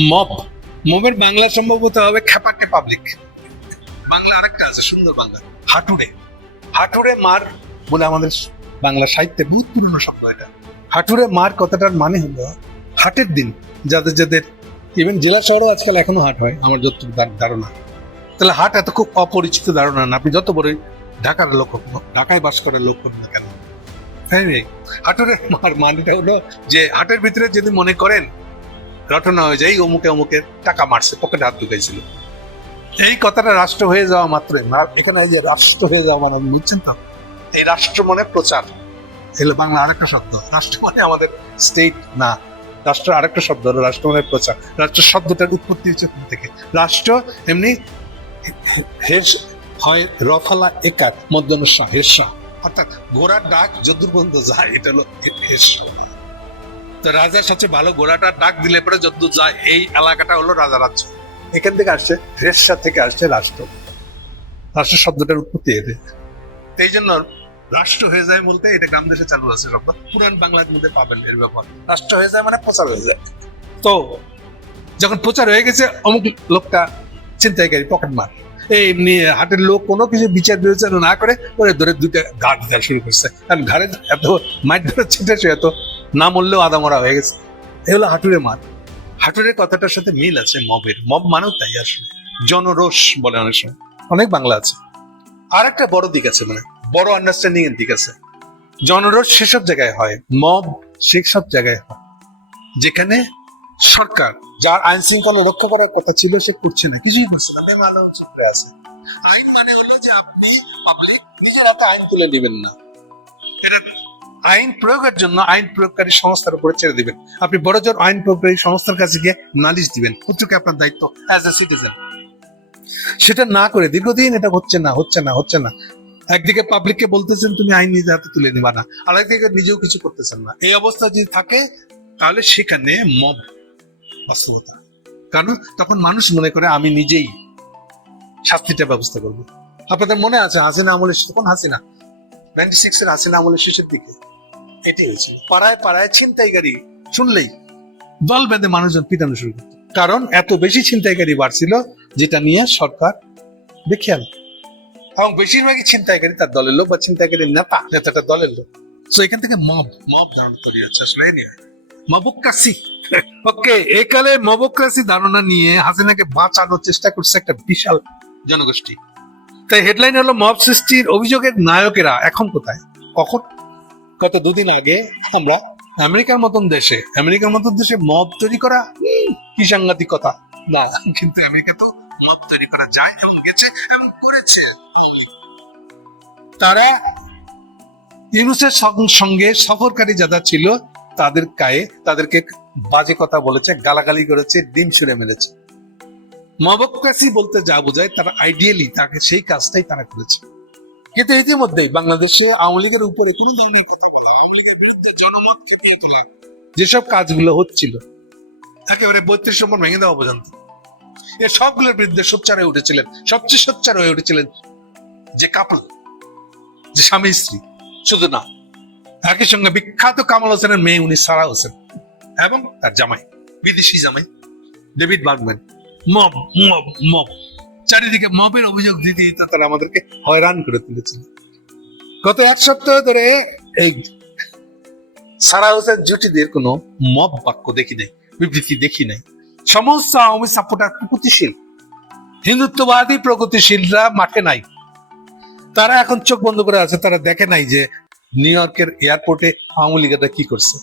Mob. মবের বাংলা সম্ভবত হবে খেপাটে পাবলিক। বাংলা আরেকটা আছে, সুন্দর বাংলা। হাটুরে। হাটুরে মার বলে আমাদের বাংলা সাহিত্যে বহুত পুরনো শব্দ এটা। হাটুরে মার কথাটার মানে হলো হাটের দিন। যাদের যাদের ইভেন জেলা শহরও আজকাল এখনও হাট হয়, আমার যতটুকু ধারণা। তাহলে হাট এত খুব অপরিচিত ধারণা না, আপনি যত বড়ই ঢাকার লোক ঢাকায় বাস করার লোক না কেন? নেই হাটুরে মার মানেটা হলো যে হাটের ভিতরে যদি মনে করেন ঘটনা হয়ে যায়, অমুকে অমুকে টাকা মারছে, পকেটে হাত ঢুকাইছিল। এই কথাটা রাষ্ট্র হয়ে যাওয়া মাত্রই মা- এখানে যে রাষ্ট্র হয়ে যাওয়া মানে বুঝছেন তো? এই রাষ্ট্র মানে প্রচার। এগুলো বাংলা আরেকটা শব্দ। রাষ্ট্র মানে আমাদের স্টেট না। রাষ্ট্র আরেকটা শব্দ হলো রাষ্ট্র মানে প্রচার। রাষ্ট্র শব্দটার উৎপত্তি হচ্ছে থেকে। রাষ্ট্র এমনি হেস হয় রফালা একাত মধ্যনসা হেসা। অর্থাৎ ঘোড়ার ডাক যদুর বন্ধ যায়, এটা হলো হেসা। তো রাজার সবচেয়ে ভালো ঘোড়াটা ডাক দিলে পরে যদ্দূর যায় এই এলাকাটা হলো রাজা রাজ্য। এখান থেকে আসছে রেশা থেকে আসছে রাষ্ট্র। রাষ্ট্র শব্দটার উৎপত্তি এতে এই জন্য রাষ্ট্র হয়ে যায় বলতে এটা গ্রাম দেশে চালু আছে শব্দ পুরান বাংলার মধ্যে পাবেন এর ব্যাপার রাষ্ট্র হয়ে যায় মানে প্রচার হয়ে যায়। তো যখন প্রচার হয়ে গেছে অমুক লোকটা চিন্তাইকারী পকেট মার এই এমনি হাটের লোক কোনো কিছু বিচার বিবেচনা না করে ওরে ধরে দুইটা ঘাট দেওয়া শুরু করছে। কারণ ঘাড়ে এত মাইট ধরে ছিটে সে এত না মরলেও আদা মরা হয়ে গেছে। এ হলো হাটুরে মার। হাটুরের কথাটার সাথে মিল আছে মবের। মব মানেও তাই আসলে। জনরোষ বলে অনেক সময়। অনেক বাংলা আছে। আর একটা বড় দিক আছে মানে বড় আন্ডারস্ট্যান্ডিং এর দিক আছে। জনরোষ সেসব জায়গায় হয়, মব সেসব জায়গায় হয়। যেখানে সরকার, যার আইন শৃঙ্খলা রক্ষা করার কথা ছিল, সে করছে না। কিছুই করছে না। বেমালা চুপড়ে আছে। আইন মানে হলো যে আপনি পাবলিক নিজের হাতে আইন তুলে নেবেন না। এটা আইন প্রয়োগের জন্য আইন প্রয়োগকারী সংস্থার উপরে ছেড়ে দিবেন। আপনি বড় জোর আইন প্রয়োগকারী সংস্থার কাছে গিয়ে নালিশ দিবেন হচ্ছে আপনার দায়িত্ব অ্যাজ এ সিটিজেন সেটা না করে দীর্ঘদিন এটা হচ্ছে না হচ্ছে না হচ্ছে না। একদিকে পাবলিককে বলতেছেন, তুমি আইন নিজে হাতে তুলে নিবা না। আর একদিকে নিজেও কিছু করতেছেন না। এই অবস্থা যদি থাকে, তাহলে সেখানে মব বাস্তবতা। কারণ তখন মানুষ মনে করে, আমি নিজেই শাস্তিটা ব্যবস্থা করব। আপনাদের মনে আছে হাসিনা আমলের, তখন হাসিনা নাইনটি সিক্স এর হাসিনা আমলের শেষের দিকে। এটি হয়েছিল পাড়ায় পাড়ায় ছিনতাইকারী শুনলেই দল বেঁধে মানুষজন পিটানো শুরু করতো। কারণ এত বেশি ছিনতাইকারী বাড়ছিল, যেটা নিয়ে সরকার বেখিয়াল। এবং বেশিরভাগই ছিনতাইকারী তার দলের লোক বা ছিনতাইকারী নেতা, নেতাটা দলের লোক। এখান থেকে মব মব ধারণা তৈরি হচ্ছে আসলে ওকে একালে ধারণা নিয়ে হাসিনাকে বাঁচানোর চেষ্টা করছে একটা বিশাল জনগোষ্ঠী। তাই হেডলাইন হলো, মব সৃষ্টির অভিযোগের নায়কেরা এখন কোথায়? কখন? গত দুদিন আগে আমরা আমেরিকার মতন দেশে, আমেরিকার মতন দেশে মব তৈরি করা কি সাংঘাতিক কথা না, কিন্তু আমেরিকা তো মব তৈরি করা যায় এবং গেছে এবং করেছে। তারা ইউনুসের সঙ্গে সফরকারী যারা ছিল, তাদের গায়ে তাদেরকে বাজে কথা বলেছে, গালাগালি করেছে, ডিম ছুঁড়ে মেরেছে। মবক্রাসি বলতে যা বোঝায়, তারা আইডিয়ালি তাকে সেই কাজটাই তারা করেছে। কিন্তু ইতিমধ্যে বাংলাদেশে আওয়ামী লীগের উপরে কোনো ধরনের কথা বলা, আওয়ামী লীগের বিরুদ্ধে জনমত খেপিয়ে তোলা, যেসব কাজগুলো হচ্ছিল, একেবারে বত্রিশ নম্বর ভেঙে দেওয়া পর্যন্ত, এ সবগুলোর বিরুদ্ধে সোচ্চার হয়ে উঠেছিলেন, সবচেয়ে সোচ্চার হয়ে উঠেছিলেন যে কাপল যে স্বামী স্ত্রী, শুধু না, একই সঙ্গে বিখ্যাত কামাল হোসেনের মেয়ে উনি সারা হোসেন, এবং তার জামাই, বিদেশি জামাই, David Bergman, mob mob mob. চারিদিকে মবের অভিযোগ দিতে দিতে তারা আমাদেরকে হয়রান করে তুলেছিল। গত এক সপ্তাহ ধরে এই সারা হোসেন জুটিদের কোনো মব বাক্য দেখি নাই, বিবৃতি দেখি নাই। সমস্ত আওয়ামী সাপোর্টার প্রগতিশীল, হিন্দুত্ববাদী প্রগতিশীলরা মাঠে নাই। তারা এখন চোখ বন্ধ করে আছে, তারা দেখে নাই যে নিউ ইয়র্কের এয়ারপোর্টে আওয়ামী লীগেরা কি করছে।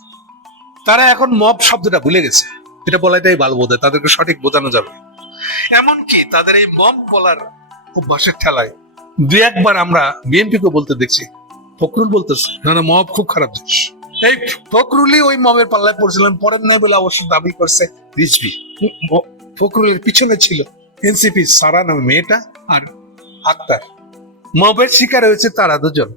তারা এখন মব শব্দটা ভুলে গেছে। এটা বলাটাই ভালো বোধ হয়, তাদেরকে সঠিক বোঝানো যাবে। এমনকি তাদের এই মব বলার অভ্যাসের ঠেলায় দু একবার আমরা বিএনপিকে বলতে দেখছি, ফখরুল বলতেছে, না না, মব খুব খারাপ জিনিস। এই ফখরুলই ওই মবের পাল্লায় পড়ছিলেন, পরের নয় বলে অবশ্য দাবি করছে রিজভি। ফখরুলের পিছনে ছিল এনসিপি সারা নামে মেয়েটা আর আক্তার। মবের শিকার হয়েছে তারা দুজন।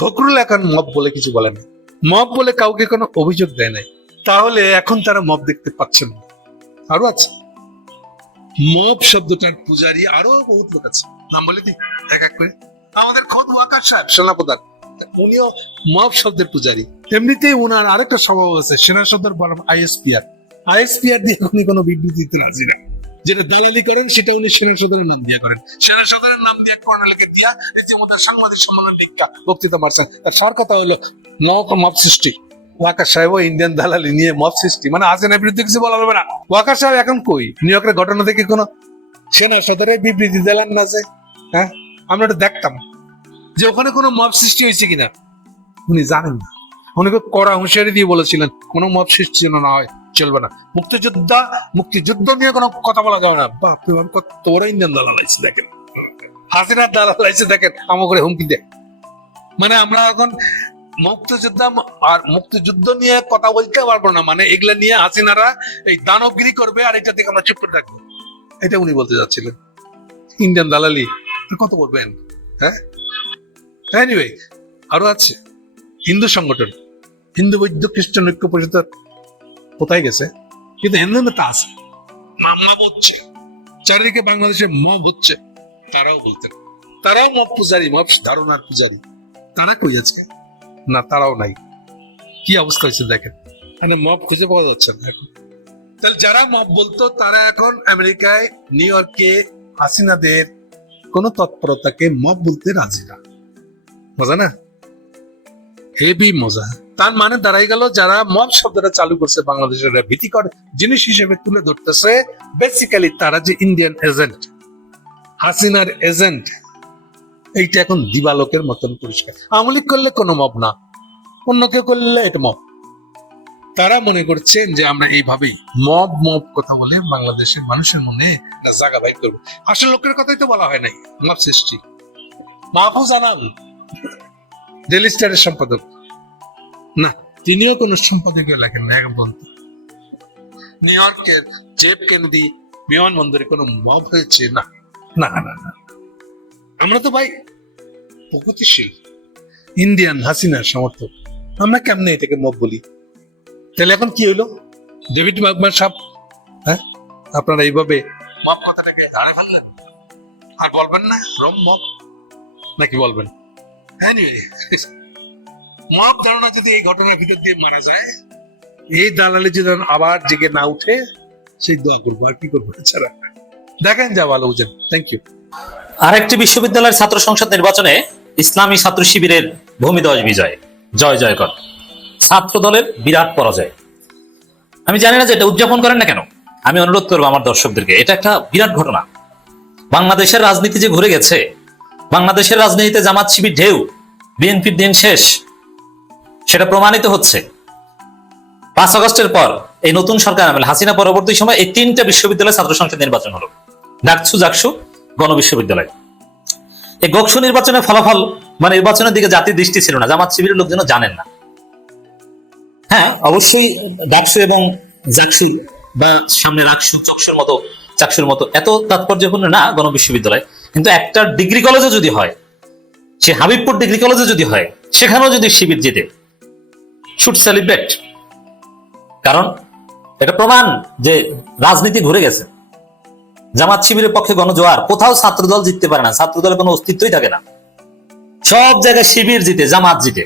ফখরুল এখন মব বলে কিছু বলে না। মব বলে কাউকে কোনো অভিযোগ দেয় নাই। তাহলে এখন তারা মব দেখতে পাচ্ছেন না। আরও আছে। মব শব্দটার পূজারি আরও বহুত লোক আছে। নাম বলে কি? এক এক করে। আমাদের খোদ ওয়াকার সাহেব সেনাপ্রধান উনিও মব শব্দের পূজারি। এমনিতেই উনার আরেকটা স্বভাব আছে সেনা সদর বনাম আইএসপিআর। আইএসপিআর দিয়ে এখনই কোনো বিবৃতি দিতে রাজি না। যেটা দালালি করেন সেটা উনি সেনা সদরের নাম দিয়ে করেন। সেনা সদরের নাম দিয়ে কর্নেলকে দিয়া রীতিমতো সাংবাদিক সম্মেলন লিখা বক্তৃতা মারছেন তার সার কথা হলো নক মব সৃষ্টি। ওয়াকার সাহেব ইন্ডিয়ান দালালি নিয়ে মব সৃষ্টি। মানে হাসিনার বিরুদ্ধে কিছু বলা হবে না। ওয়াকার সাহেব এখন কই? নিউ ইয়র্কের ঘটনা থেকে কোনো সেনা সদরে বিবৃতি দিলেন না যে হ্যাঁ? আমরা এটা দেখতাম যে ওখানে কোনো মব সৃষ্টি হয়েছে কিনা। উনি জানেন না। উনি খুব কড়া হুঁশিয়ারি দিয়ে বলেছিলেন কোনো মব সৃষ্টি যেন না হয় চলবে না। মুক্তিযোদ্ধা মুক্তিযুদ্ধ নিয়ে কোনো কথা বলা যাবে না। বাপ রে বাপ, কত বড় ইন্ডিয়ান দালাল আইছে দেখেন। হাসিনার দালাল আইছে দেখেন আমা করে হুমকি দেয়। মানে আমরা এখন মুক্তিযোদ্ধা আর মুক্তিযুদ্ধ নিয়ে কথা বলতে পারব না। মানে এগুলা নিয়ে হাসিনারা এই দানবগিরি করবে আর এটা থেকে আমরা চুপ করে থাকব। এটা উনি বলতে যাচ্ছিলেন। ইন্ডিয়ান দালালি কত করবেন হ্যাঁ? এনিওয়ে আরও আছে। হিন্দু সংগঠন। হিন্দু বৈদ্য খ্রিস্টান ঐক্য পরিষদ কোথায় গেছে? কিন্তু হিন্দুটা আছে। মাম্মা হচ্ছে চারিদিকে বাংলাদেশে মব হচ্ছে। তারাও বলতেন। তারাও মব পূজারী, মব ধারণার পূজারী। তারা কই আজকে? না, তারাও নাই। কি অবস্থা হয়েছে দেখেন। মানে মব খুঁজে পাওয়া যাচ্ছে না এখন। তাহলে যারা মব বলতো, তারা এখন আমেরিকায় নিউ ইয়র্কে হাসিনাদের কোন তৎপরতাকে মব বলতে রাজি না। মজা না? হেভি মজা। তার মানে দাঁড়াই গেল, যারা মব শব্দটা চালু করছে বাংলাদেশের ভীতিকর জিনিস হিসেবে তুলে ধরতেছে বেসিক্যালি তারা যে ইন্ডিয়ান এজেন্ট হাসিনার এজেন্ট এইটা এখন দিবালোকের মতন পরিষ্কার। আওয়ামী লীগ করলে কোনো মব না। অন্য কেউ করলে এটা মব। তারা মনে করছেন যে আমরা এইভাবেই মব মব কথা বলে বাংলাদেশের মানুষের মনে না জায়গা বাইর করব। আসল লোকের কথাই তো বলা হয় নাই। মব সৃষ্টি। মাহফুজ আনাম ডেলি স্টারের সম্পাদক। না, তিনিও কোন সম্পাদকীয় লেখেন না এক বন্ধু নিউ ইয়র্কের জেব কেনেডি বিমানবন্দরে কোনো মব হয়েছে? না না না না। আমরা তো ভাই প্রগতিশীল। ইন্ডিয়ান হাসিনার সমর্থক। আমরা কেমনে এটাকে মব বলি? তাহলে এখন কি হইল? ডেভিড মাকমান সাহেব হ্যাঁ? আপনারা এইভাবে মব কথাটাকে আড়ে ফেললেন? আর বলবেন না রম মব নাকি বলবেন? Anyway, মব ধারণা যদি এই ঘটনার ভিতর দিয়ে মারা যায় এই দালালি যদি আবার জেগে না উঠে সেই দোয়া করব। আর কি করব? এছাড়া। দেখেন যা ভালো বুঝেন। থ্যাংক ইউ আরেকটি বিশ্ববিদ্যালয়ের ছাত্র সংসদ নির্বাচনে ইসলামী ছাত্র শিবিরের ভূমিদয় বিজয়। জয় জয়কর ছাত্র দলের বিরাট পরাজয়। আমি জানি না যে এটা উদযাপন করেন না কেন। আমি অনুরোধ করব আমার দর্শকদেরকে, এটা একটা বিরাট ঘটনা। বাংলাদেশের রাজনীতি যে ঘুরে গেছে, বাংলাদেশের রাজনীতিতে জামাত শিবির ঢেউ, বিএনপির দিন শেষ, সেটা প্রমাণিত হচ্ছে। পাঁচ আগস্টের পর এই নতুন সরকার আমলে হাসিনা পরবর্তী সময় এই তিনটা বিশ্ববিদ্যালয় ছাত্র সংসদ নির্বাচন হলো। ডাকছু জাকসু গণ বিশ্ববিদ্যালয় এই গকসু নির্বাচনের ফলাফল মানে নির্বাচনের দিকে জাতির দৃষ্টি ছিল না, জামাত শিবিরের লোকজন জানেন না। হ্যাঁ অবশ্যই ডাকসু এবং জাকসু বা সামনে রাকসু, চকসুর মতো, চাকসুর মতো এত তাৎপর্যপূর্ণ না গণ বিশ্ববিদ্যালয় কিন্তু একটা ডিগ্রি কলেজে যদি হয়, সে হাবিবপুর ডিগ্রি কলেজে যদি হয়, সেখানেও যদি শিবির যেতে শুড সেলিব্রেট কারণ এটা প্রমাণ যে রাজনীতি ঘুরে গেছে। জামাত শিবিরের পক্ষে গণজোয়ার। কোথাও ছাত্রদল জিততে পারে না। ছাত্রদলের কোনো অস্তিত্বই থাকে না। সব জায়গায় শিবির জিতে জামাত জিতে।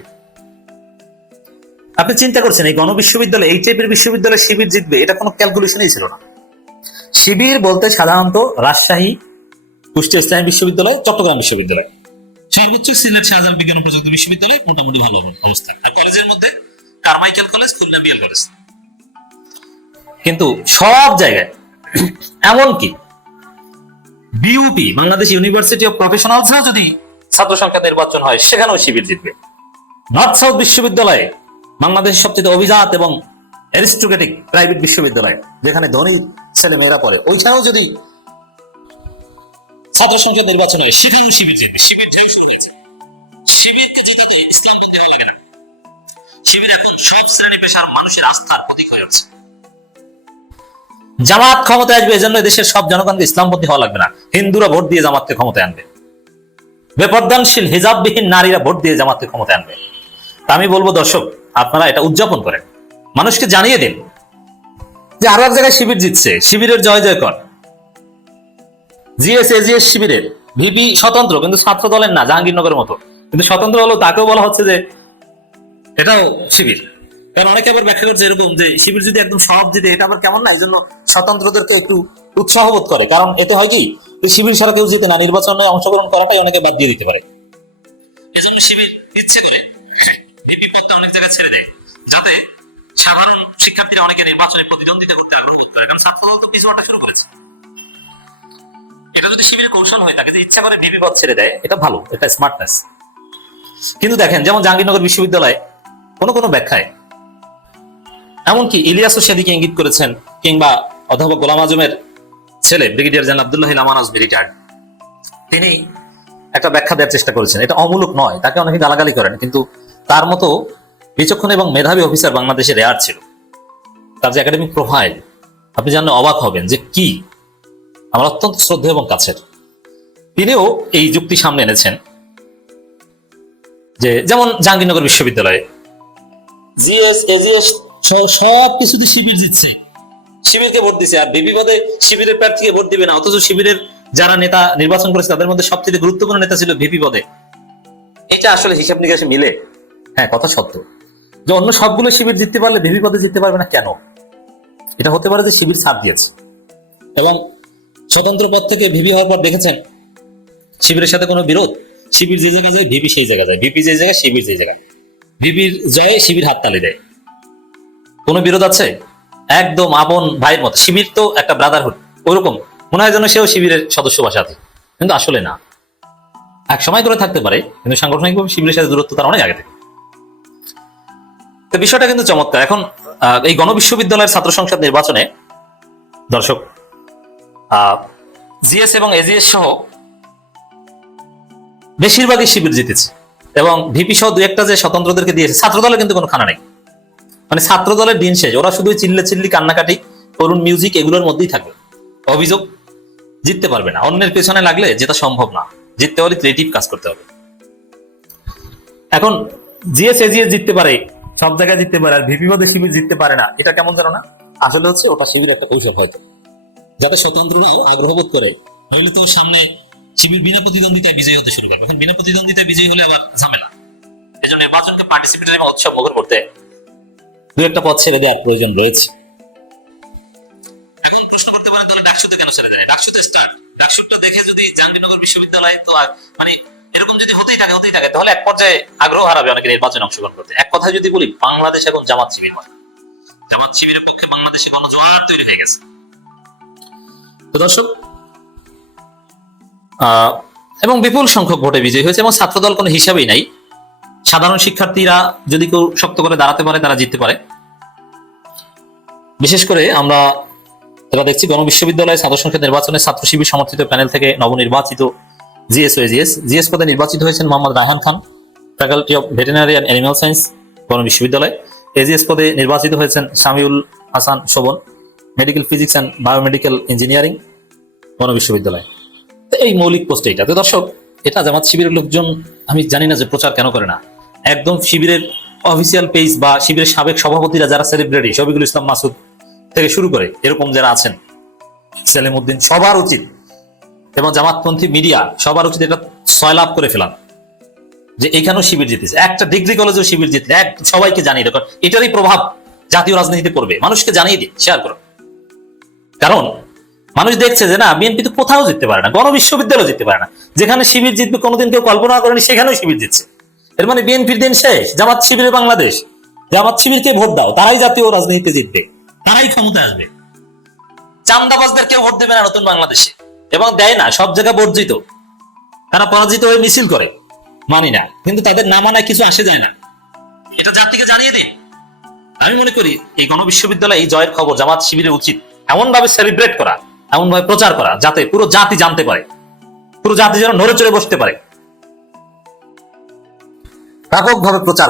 আপনি চিন্তা করছেন এই গণবিশ্ববিদ্যালয় এই টাইপের বিশ্ববিদ্যালয়ে শিবির জিতবে এটা কোনো ক্যালকুলেশনই ছিল না। শিবির বলতে সাধারণত রাজশাহী কুষ্টিয়া ইসলামী বিশ্ববিদ্যালয় চট্টগ্রাম বিশ্ববিদ্যালয়। সর্বোচ্চ সিলেট শাহজাহান বিজ্ঞান প্রযুক্তি বিশ্ববিদ্যালয় মোটামুটি ভালো অবস্থা। আর কলেজের মধ্যে Carmichael college Khulna BL college. কিন্তু সব জায়গায় এমনকি বিউপি বাংলাদেশ ইউনিভার্সিটি অফ প্রফেশনালসেও যদি ছাত্র সংখ্যা নির্বাচন হয়, সেখানেও শিবির জিতবে। নর্থ সাউথ বিশ্ববিদ্যালয়ে বাংলাদেশের সবচেয়ে অভিজাত এবং অ্যারিস্টোক্রেটিক প্রাইভেট বিশ্ববিদ্যালয়, যেখানে ধনী ছেলে মেয়েরা পড়ে, ওইখানেও যদি ছাত্র সংসদ নির্বাচন হয়, সেখানেও শিবির জিতবে। শিবির থেকে শুরু হয়েছে। শিবিরকে জেতাতে ইসলামপন্থীরা লাগে না। শিবির এখন সব শ্রেণি পেশার মানুষের আস্থার প্রতীক হয়ে আছে জামাত ক্ষমতায় আসবে, এজন্য দেশের সব জনগণকে ইসলামপন্থী হওয়া লাগবে না। হিন্দুরা ভোট দিয়ে জামাতকে ক্ষমতায় আনবে। বেপরদানশীল, হিজাববিহীন নারীরা ভোট দিয়ে জামাতকে ক্ষমতায় আনবে। তা আমি বলব, দর্শক, আপনারা এটা উদযাপন করেন। মানুষকে জানিয়ে দিন যে আরও এক জায়গায় শিবির জিতছে। শিবিরের জয় জয় কর জিএস এজিএস শিবিরের ভিপি স্বতন্ত্র, কিন্তু ছাত্র দলের না, জাহাঙ্গীরনগরের মতো। কিন্তু স্বতন্ত্র হলো তাকেও বলা হচ্ছে যে এটাও শিবির। কারণ অনেকে আবার ব্যাখ্যা করছে এরকম যে শিবির যদি একদম সব দিতে এটা আবার কেমন না? এই জন্য স্বতন্ত্রদেরকে একটু উৎসাহ বোধ করে। কারণ এতে হয় কি? শিবির ছাড়া কেউ যেতে না। নির্বাচনে অংশগ্রহণ করাটাই অনেকে বাদ দিয়ে দিতে পারে। এজন্য শিবির ইচ্ছে করে ভিপি পদটা অনেক জায়গায় ছেড়ে দেয়। যাতে সাধারণ শিক্ষার্থীরা অনেকে নির্বাচনে প্রতিদ্বন্দ্বিতা করতে আগ্রহ বোধ করে। কারণ ছাত্রদল তো পিছু শুরু করেছে। এটা যদি শিবিরের কৌশল হয় তাকে যে ইচ্ছা করে পদ ছেড়ে দেয়, এটা ভালো, এটা স্মার্টনেস কিন্তু দেখেন, যেমন জাহাঙ্গীরনগর বিশ্ববিদ্যালয় কোনো কোনো ব্যাখ্যায় এমনকি ইলিয়াসও সেদিকে ইঙ্গিত করেছেন, কিংবা অধ্যাপক গোলাম আজমের ছেলে, ব্রিগেডিয়ার জেন আব্দুল্লাহ লামান আজমি রিটায়ার্ড তিনি একটা ব্যাখ্যা দেওয়ার চেষ্টা করেছেন। এটা অমূলক নয়, তাকে অনেকে গালাগালি করেন, কিন্তু তার মতো বিচক্ষণ এবং মেধাবী অফিসার বাংলাদেশে রেয়ার ছিল। তার যে একাডেমিক প্রোফাইল আপনি জানলে অবাক হবেন যে কি? আমার অত্যন্ত শ্রদ্ধা এবং কাছের। তিনিও এই যুক্তি সামনে এনেছেন যে, যেমন জাহাঙ্গীরনগর বিশ্ববিদ্যালয়ে। জিএস এজিএস সব কিছুতে শিবির জিতছে শিবিরকে ভোট দিছে। আর বিপি পদে শিবিরের প্রার্থীকে ভোট দিবে না। অথচ শিবিরের যারা নেতা নির্বাচন করেছে তাদের মধ্যে সবচেয়ে গুরুত্বপূর্ণ নেতা ছিল ভিপি পদে। এটা আসলে হিসাব নিকাশে মিলে। হ্যাঁ কথা সত্য। যে অন্য সবগুলো শিবির জিততে পারলে ভিপি পদে জিততে পারবে না কেন? এটা হতে পারে যে শিবির ছাপ দিয়েছে। এবং স্বতন্ত্র পদ থেকে ভিপি হওয়ার পর দেখেছেন শিবিরের সাথে কোনো বিরোধ? শিবির যে জায়গায় যায় ভিপি সেই জায়গায় যায়। ভিপি যে জায়গায় শিবির যে জায়গায়। ভিপির জয়ে শিবির হাততালি দেয়। কোনো বিরোধ আছে? একদম আপন ভাইয়ের মতো। শিবির তো একটা ব্রাদারহুড ওইরকম। মনে হয় যেন সেও শিবিরের সদস্য বা কিন্তু আসলে না। এক সময় করে থাকতে পারে, কিন্তু সাংগঠনিকভাবে শিবিরের সাথে দূরত্ব তার অনেক আগে থেকে। তো বিষয়টা কিন্তু চমৎকার। এখন এই গণবিশ্ববিদ্যালয়ের ছাত্র সংসদ নির্বাচনে দর্শক জিএস এবং এজিএস সহ বেশিরভাগই শিবির জিতেছে। এবং ভিপি সহ দু একটা যে স্বতন্ত্রদেরকে দিয়েছে ছাত্র দলে কিন্তু কোনো খানা নেই। মানে ছাত্র দলের দিন শেষ। ওরা শুধু চিল্লে চিল্লি, কান্নাকাটি করুন মিউজিক এগুলোর মধ্যেই থাকবে। অভিযোগ, জিততে পারবে না। অন্যের পেছনে লাগলে যেটা সম্ভব না। জিততে হলে ক্রিয়েটিভ কাজ করতে হবে। এখন জিএস এজিএস জিততে পারে, সব জায়গায় জিততে পারে, আর ভিপি পদে শিবির জিততে পারে না। এটা কেমন জানো না আসলে হচ্ছে ওটা শিবির একটা কৌশল হয়তো। যাতে স্বতন্ত্ররাও আগ্রহ বোধ করে। নইলে তো সামনে শিবির বিনা প্রতিদ্বন্দ্বিতায় বিজয়ী হতে শুরু করবে। এখন বিনা প্রতিদ্বন্দ্বিতায় বিজয়ী হলে আবার ঝামেলা। এই জন্য নির্বাচনকে পার্টিসিপেটরি এবং উৎসব মুখর করতে দু একটা পথ ছেড়ে দেওয়ার প্রয়োজন রয়েছে। এখন প্রশ্ন করতে পারেন তাহলে ডাকসুতে কেন ছেড়ে দেয়? ডাকসুতে স্টার্ট ডাকসুটা দেখে যদি জাহাঙ্গীরনগর বিশ্ববিদ্যালয় তো আর মানে এরকম যদি হতেই থাকে হতেই থাকে তাহলে এক পর্যায়ে আগ্রহ হারাবে অনেকে নির্বাচনে অংশগ্রহণ করতে। এক কথায় যদি বলি বাংলাদেশ এখন জামাত শিবির হয়। জামাত শিবিরের পক্ষে বাংলাদেশে গণজোয়ার তৈরি হয়ে গেছে। তো দর্শক আহ, এবং বিপুল সংখ্যক ভোটে বিজয়ী হয়েছে এবং ছাত্রদল কোনো হিসাবেই নাই। সাধারণ শিক্ষার্থীরা যদি কেউ শক্ত করে দাঁড়াতে পারে, তারা জিততে পারে। বিশেষ করে আমরা যারা দেখছি, গণবিশ্ববিদ্যালয়ে ছাত্র সংসদ নির্বাচনে ছাত্র শিবির সমর্থিত প্যানেল থেকে নবনির্বাচিত জিএস ও এজিএস জিএস পদে নির্বাচিত হয়েছেন Mohammad Rayhan Khan faculty of veterinary and animal science গণবিশ্ববিদ্যালয়। AGS পদে নির্বাচিত হয়েছেন Shamiul Hasan Shovon medical physics and biomedical engineering গণবিশ্ববিদ্যালয়। তো এই মৌলিক পোস্ট এইটা তো দর্শক, এটা জামাত শিবিরের লোকজন, আমি জানি না যে প্রচার কেন করে না। একদম শিবিরের অফিসিয়াল পেজ বা শিবিরের সাবেক সভাপতিরা যারা সেলিব্রিটি শফিকুল ইসলাম মাসুদ থেকে শুরু করে এরকম যারা আছেন সেলিম উদ্দিন সবার উচিত এবং জামাতপন্থী মিডিয়া সবার উচিত এটা সয়লাভ করে ফেলান যে এখানেও শিবির জিতেছে। একটা ডিগ্রি কলেজেও শিবির জিতলে এক, সবাইকে জানিয়ে দেখো এটারই প্রভাব জাতীয় রাজনীতিতে পড়বে। মানুষকে জানিয়ে দিন শেয়ার করো। কারণ মানুষ দেখছে যে না বিএনপি তো কোথাও জিততে পারে না গণ বিশ্ববিদ্যালয় জিততে পারে না। যেখানে শিবির জিতবে, কোনোদিন কেউ কল্পনা করেনি, সেখানেও শিবির জিতছে। এর মানে বিএনপির দিন শেষ, জামাত শিবিরের বাংলাদেশ। জামাত শিবিরকে ভোট দাও, তারাই জাতীয় রাজনীতিতে জিতবে, তারাই ক্ষমতায় আসবে। চান্দাবাজদের কেউ ভোট দেবে না নতুন বাংলাদেশে, এবং দেয় না, সব জায়গায় বর্জিত। তারা পরাজিত হয়ে মিছিল করে, মানি না, কিন্তু তাদের না মানায় কিছু আসে যায় না। এটা জাতিকে জানিয়ে দিন। আমি মনে করি, এই গণবিশ্ববিদ্যালয়ে, এই জয়ের খবর জামাত শিবিরের উচিত এমন ভাবে সেলিব্রেট করা এমন ভাবে প্রচার করা, যাতে পুরো জাতি জানতে পারে, পুরো জাতি যেন নড়ে চড়ে বসতে পারে। ব্যাপকভাবে প্রচার